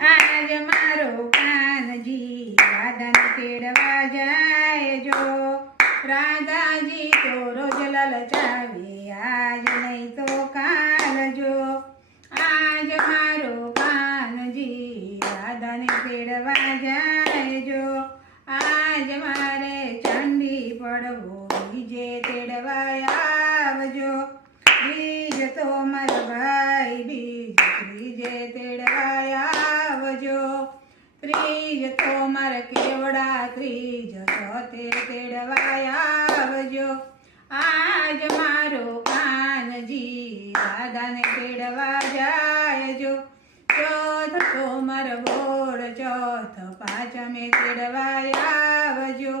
આજ મારો કાનજી રાધાને તેડવા જાય જો રાધાજી તો રોજ લલચાવે આજ નહીં તો કાલ જો આજ મારો કાનજી રાધાને તેડવા જાય જો આજ મારે ચંડી પડવો બીજે તેડવા આવજો બીજ તો મારા ભાઈ બીજ ત્રીજે તેડવા આવજો ત્રીજ તો મારા કેવડા ત્રીજ ચોથે તેડવા આવજો આજ મારો કાનજી રાધાને તેડવા જાયજો ચોથ તો મારો ગોળ ચોથ પાંચમે તેડવા આવજો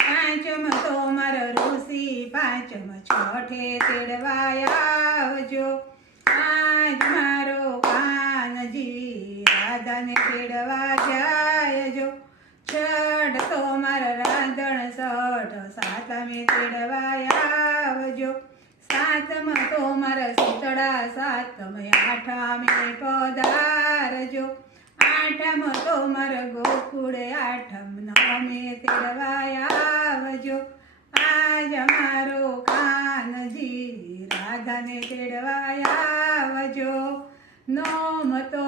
પાંચમ તો મારો ઋષિ પાંચમ છઠે તેડવા આવજો આજ મારો કાનજી રાધાને તેડવા જાયજો છઠ તો મારા રાંધણ સઠ સાતમે તેડવા આવજો સાતમ તો મારા શીતળા સાતમ આઠમે પધારજો આઠમ તો મારા ગોકુળે આઠમ નવમે તેડવા આવજો આજ મારો કાનજી રાધાને તેડવા આવજો નોમ તો